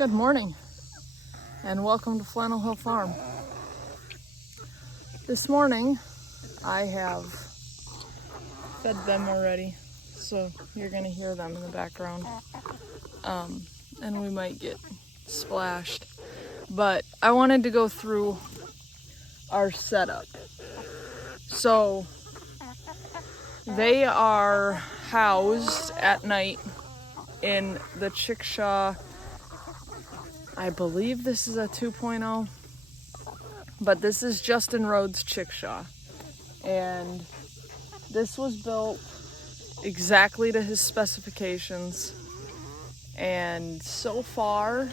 Good morning and welcome to Flannel Hill Farm. This morning I have fed them already, so you're going to hear them in the background, and we might get splashed, but I wanted to go through our setup. So they are housed at night in the chickshaw. I believe this is a 2.0, but this is Justin Rhodes chickshaw, and this was built exactly to his specifications, and so far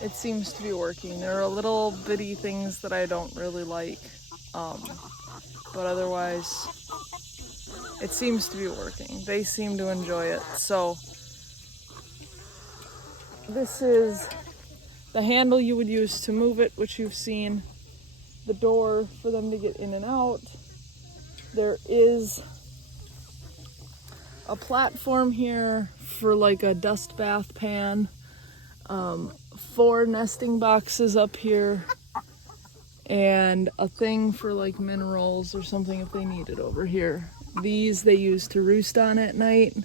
it seems to be working. There are little bitty things that I don't really like, but otherwise it seems to be working. They seem to enjoy it. So this is the handle you would use to move it, which you've seen, the door for them to get in and out. There is a platform here for like a dust bath pan, 4 nesting boxes up here, and a thing for like minerals or something if they need it over here. These they use to roost on at night,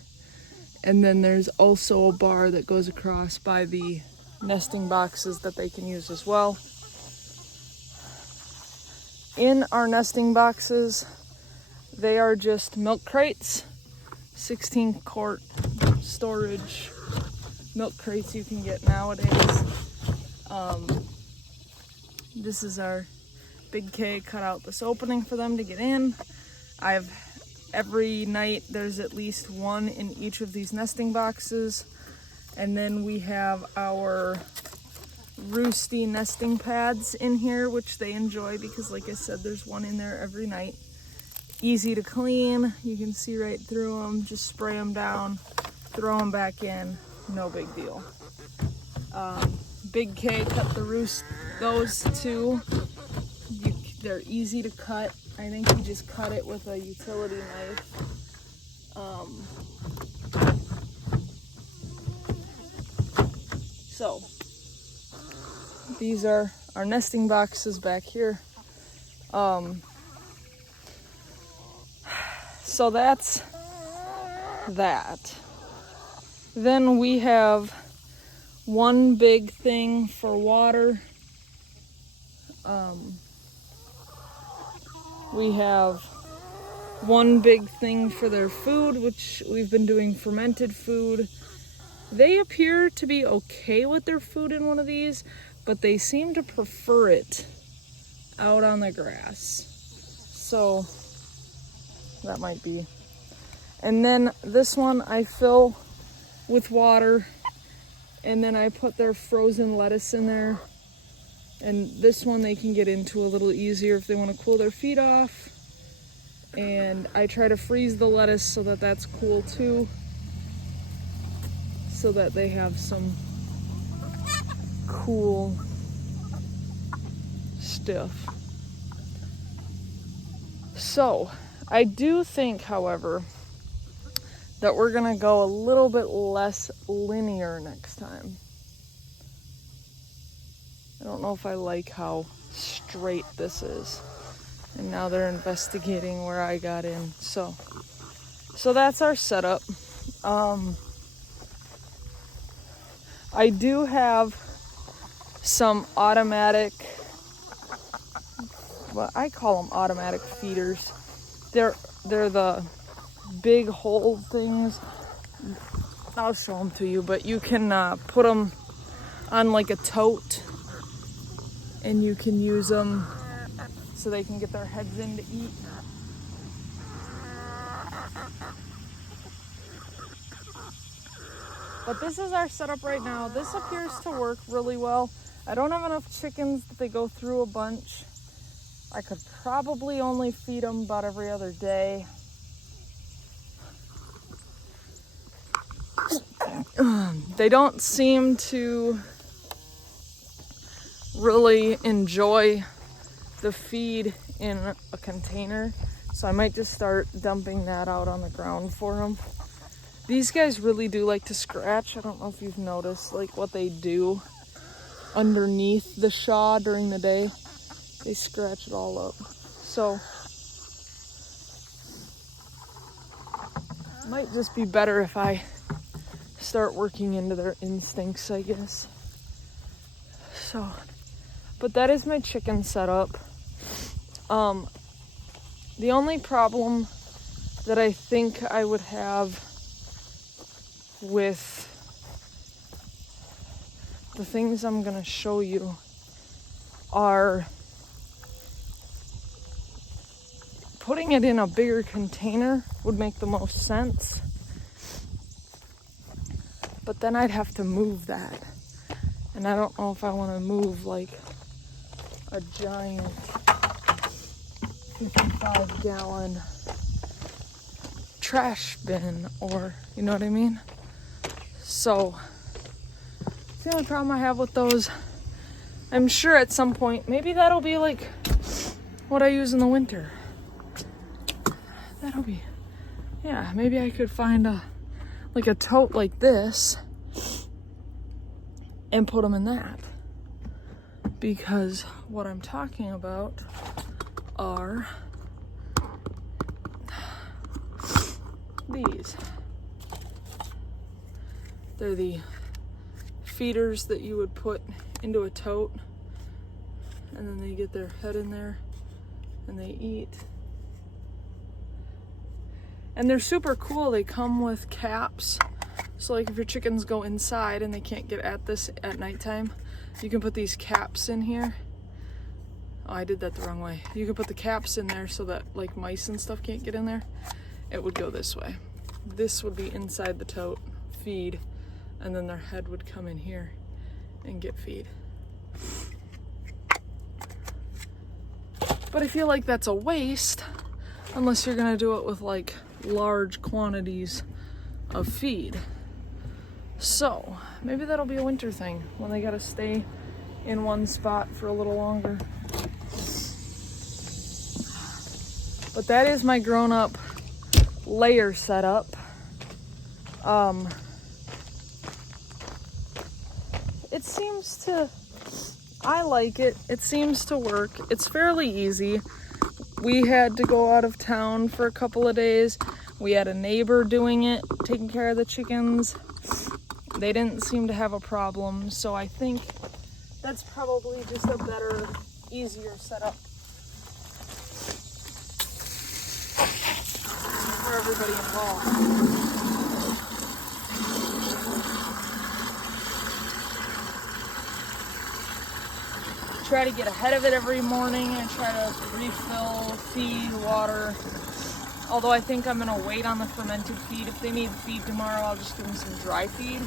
and then there's also a bar that goes across by the nesting boxes that they can use as well. In our nesting boxes, they are just milk crates, 16 quart storage milk crates you can get nowadays. This is our big K cut out this opening for them to get in. Every night there's at least one in each of these nesting boxes. And then we have our Roosty nesting pads in here, which they enjoy because, like I said, there's one in there every night. Easy to clean. You can see right through them. Just spray them down, throw them back in. No big deal. Big K cut those two. They're easy to cut. I think you just cut it with a utility knife. So these are our nesting boxes back here. So that's that. Then we have one big thing for water. We have one big thing for their food, which we've been doing fermented food. They appear to be okay with their food in one of these, but they seem to prefer it out on the grass. So that might be. And then this one I fill with water, and then I put their frozen lettuce in there. And this one they can get into a little easier if they want to cool their feet off. And I try to freeze the lettuce so that that's cool too, so that they have some cool stuff. So I do think, however, that we're gonna go a little bit less linear next time. I don't know if I like how straight this is. And now they're investigating where I got in. So that's our setup. I do have some automatic, well, I call them automatic feeders. They're the big hole things. I'll show them to you, but you can put them on like a tote, and you can use them so they can get their heads in to eat. But this is our setup right now. This appears to work really well. I don't have enough chickens that they go through a bunch. I could probably only feed them about every other day. They don't seem to really enjoy the feed in a container, so I might just start dumping that out on the ground for them. These guys really do like to scratch. I don't know if you've noticed like what they do underneath the shaw during the day. They scratch it all up. So might just be better if I start working into their instincts, I guess. So, but that is my chicken setup. The only problem that I think I would have with the things I'm gonna show you are putting it in a bigger container would make the most sense. But then I'd have to move that. And I don't know if I want to move like a giant 55-gallon trash bin, or, you know what I mean? So, it's the only problem I have with those. I'm sure at some point, maybe that'll be like what I use in the winter. That'll be, yeah, maybe I could find a tote like this and put them in that. Because what I'm talking about are these. They're the feeders that you would put into a tote, and then they get their head in there and they eat. And they're super cool. They come with caps. So like if your chickens go inside and they can't get at this at nighttime, you can put these caps in here. Oh, I did that the wrong way. You can put the caps in there so that like mice and stuff can't get in there. It would go this way. This would be inside the tote, feed, and then their head would come in here and get feed. But I feel like that's a waste unless you're gonna do it with like large quantities of feed. So maybe that'll be a winter thing when they gotta stay in one spot for a little longer. But that is my grown-up layer setup. It seems to, I like it. It seems to work. It's fairly easy. We had to go out of town for a couple of days. We had a neighbor doing it, taking care of the chickens. They didn't seem to have a problem, so I think that's probably just a better, easier setup for everybody involved. Try to get ahead of it every morning and try to refill, feed, water. Although I think I'm gonna wait on the fermented feed. If they need feed tomorrow, I'll just give them some dry feed.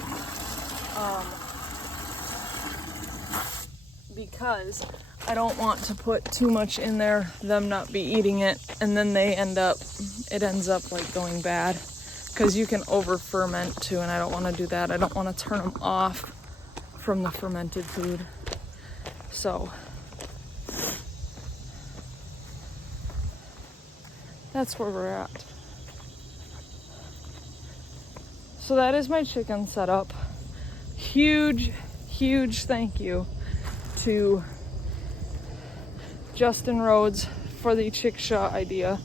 Because I don't want to put too much in there, them not be eating it, and then it ends up like going bad. Because you can over ferment too, and I don't want to do that. I don't want to turn them off from the fermented food. So that's where we're at. So that is my chicken setup. Huge thank you to Justin Rhodes for the chickshaw idea.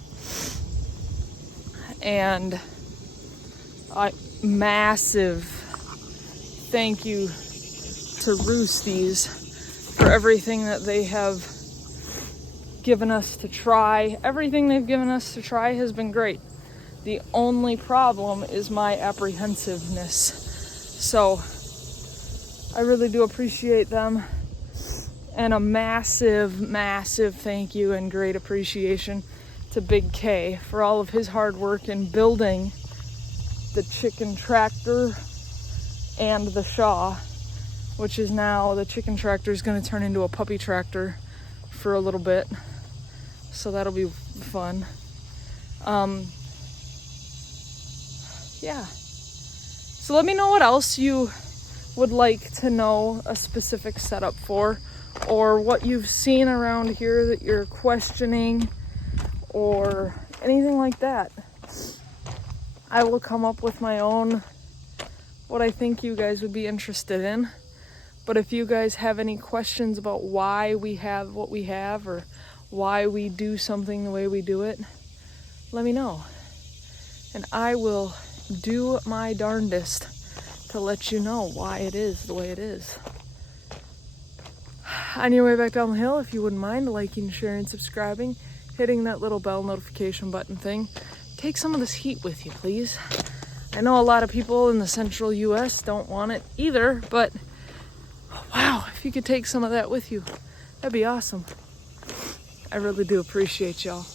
And massive thank you to Roosties for everything that they have given us to try. Everything they've given us to try has been great. The only problem is my apprehensiveness. So I really do appreciate them. And a massive thank you and great appreciation to Big K for all of his hard work in building the chicken tractor and the Shaw, which is now, the chicken tractor is going to turn into a puppy tractor for a little bit. So that'll be fun. Yeah. So let me know what else you would like to know a specific setup for, or what you've seen around here that you're questioning, or anything like that. I will come up with my own, what I think you guys would be interested in. But if you guys have any questions about why we have what we have or why we do something the way we do it, let me know. And I will do my darndest to let you know why it is the way it is. On your way back down the hill, if you wouldn't mind liking, sharing, subscribing, hitting that little bell notification button thing, take some of this heat with you, please. I know a lot of people in the central US don't want it either, but wow, if you could take some of that with you, that'd be awesome. I really do appreciate y'all.